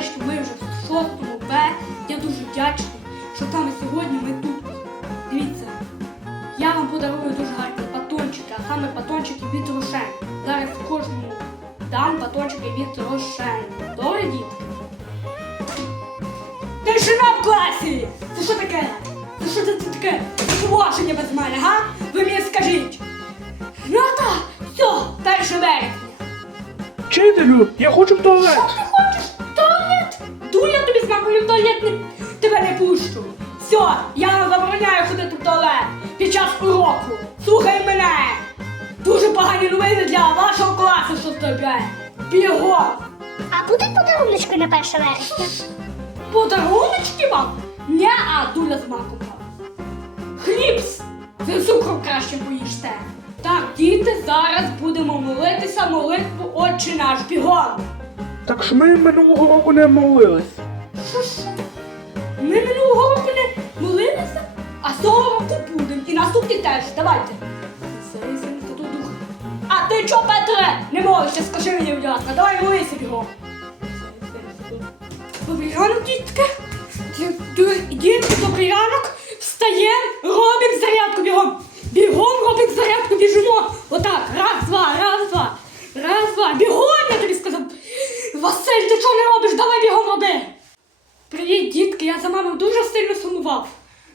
нарешті ми вже в шостому Б. Я дуже вдячний, що саме сьогодні ми тут. Дивіться, я вам подарую дуже гарні батончики, а саме батончики від Рошен. Зараз кожному дам батончики від Рошен. Добре, дітки? Тишина в класі! Це що таке? Це що це таке? Оголошення без мене, га? Ви мені скажіть. Ну так, все, перше вересня. Вчителю, я хочу в туалет. Що ти? Туалет? Туалет не, тебе не пущу. Все, я забороняю ходити в туалет під час уроку. Слухай мене. Дуже погані новини для вашого класу, що тебе. Бігом. А будуть подаруночки на 1 вересня? Подаруночки вам? Не, а дуля з маком вам. Хліб з з цукром краще поїжте. Так, діти, зараз будемо молитися молитву Отче наш бігом. Так ж ми минулого року не молились. І. Давайте. Я не туди. А ти чо, Петре? Не молишся, скажи мені, будь давай молися бігом. Добрий ранок, дітки. Ді- ді- Дітки, добрий ранок. Встаємо, робимо зарядку бігом. Бігом робимо зарядку, біжимо. Отак, раз, два, раз, два. Раз, два. Бігом, я тобі сказав. Василь, ти чого не робиш? Давай бігом роби. Привіт, дітки, я за мамою дуже сильно сумував.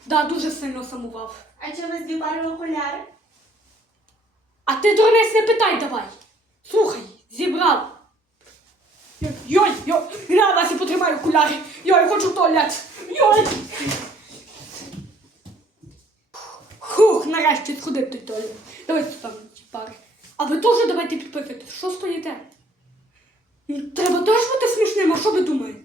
Да, дуже сильно сумував. А чи ви здівали окуляри? А ти дурнець не питай давай. Слухай, зібрав. Йой, йой, на Вася, потримай окуляри. Йой, хочу в туалет. Йой. Хух, нарешті сходив той туалет. Давайте там ті пари. А ви теж давайте підписуйтесь. Що стоїте? Ну, Треба теж бути смішним, а що ви думаєте?